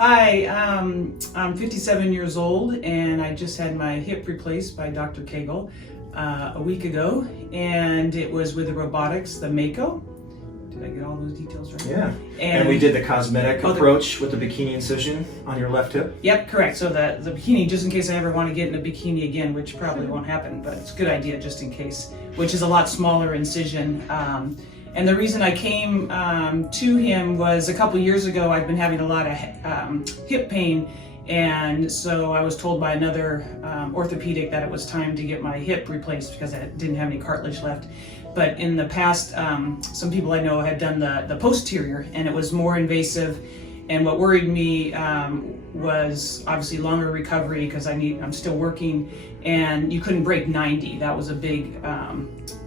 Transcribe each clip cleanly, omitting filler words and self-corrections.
Hi, I'm 57 years old and I just had my hip replaced by Dr. Cagle a week ago, and it was with the robotics, the Mako. Did I get all those details right? Yeah. And we did the cosmetic approach with the bikini incision on your left hip? Yep, correct. So the bikini, just in case I ever want to get in a bikini again, which probably won't happen, but it's a good idea just in case, which is a lot smaller incision. And the reason I came to him was a couple years ago I'd been having a lot of hip pain, and so I was told by another orthopedic that it was time to get my hip replaced because I didn't have any cartilage left. But in the past, some people I know had done the posterior, and it was more invasive. And what worried me was obviously longer recovery because I'm still working, and you couldn't break 90. That was a big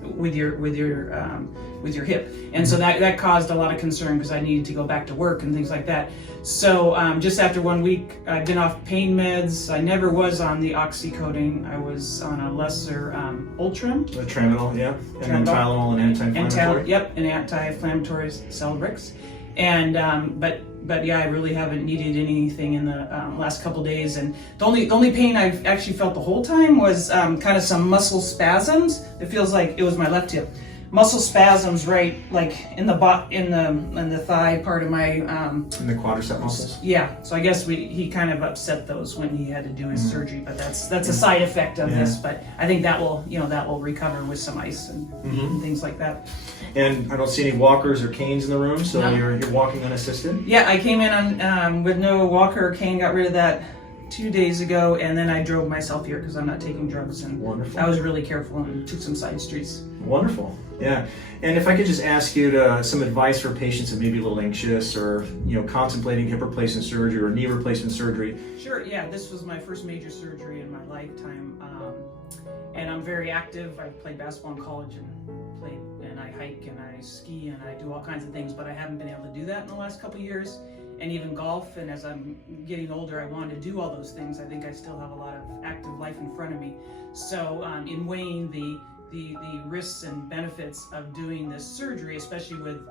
with your hip, and so that caused a lot of concern because I needed to go back to work and things like that. So just after 1 week, I've been off pain meds. I never was on the oxycodone. I was on a lesser Ultram. The Tramadol, yeah, and then Tylenol and anti-inflammatory. Yep, and anti-inflammatory Celebrex. And but yeah, I really haven't needed anything in the last couple days. And the only pain I've actually felt the whole time was kind of some muscle spasms. It feels like it was my left hip. Muscle spasms, right, like in the thigh part of my in the quadricep muscles. Yeah, so I guess he kind of upset those when he had to do his surgery, but that's a side effect of this. But I think that will recover with some ice and things like that. And I don't see any walkers or canes in the room, so no. You're walking unassisted. Yeah, I came in on with no walker or cane. Got rid of that 2 days ago, and then I drove myself here because I'm not taking drugs. And wonderful. I was really careful and took some side streets. Wonderful. Yeah. And if I could just ask you some advice for patients that may be a little anxious or contemplating hip replacement surgery or knee replacement surgery. Sure. Yeah, this was my first major surgery in my lifetime, and I'm very active. I played basketball in college and I hike and I ski and I do all kinds of things, but I haven't been able to do that in the last couple of years. And even golf, and as I'm getting older, I want to do all those things. I think I still have a lot of active life in front of me. So in weighing the risks and benefits of doing this surgery, especially with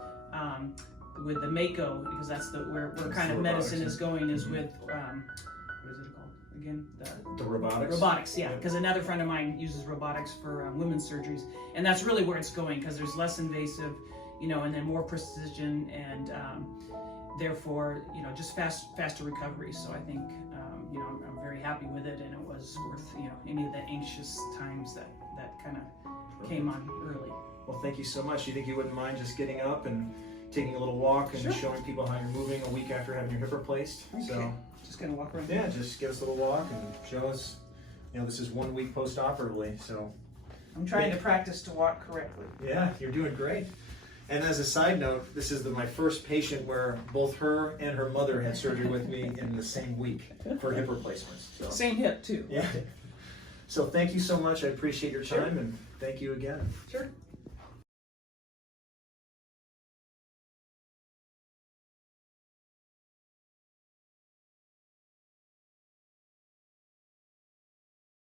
the Mako, because that's where kind of medicine is going, is with what is it called again? The robotics. Robotics, yeah. Because another friend of mine uses robotics for women's surgeries, and that's really where it's going because there's less invasive, and then more precision and. Therefore, just faster recovery. So I think, I'm very happy with it, and it was worth, any of the anxious times that kind of came on early. Well, thank you so much. Do you think you wouldn't mind just getting up and taking a little walk and Sure. showing people how you're moving a week after having your hip replaced? Okay. So just gonna walk around. Yeah, just give us a little walk and show us. This is 1 week post-operatively, so. I'm trying to practice to walk correctly. Yeah, you're doing great. And as a side note, this is my first patient where both her and her mother had surgery with me in the same week for hip replacements. So. Same hip too. Yeah. So thank you so much. I appreciate your time, and thank you again. Sure.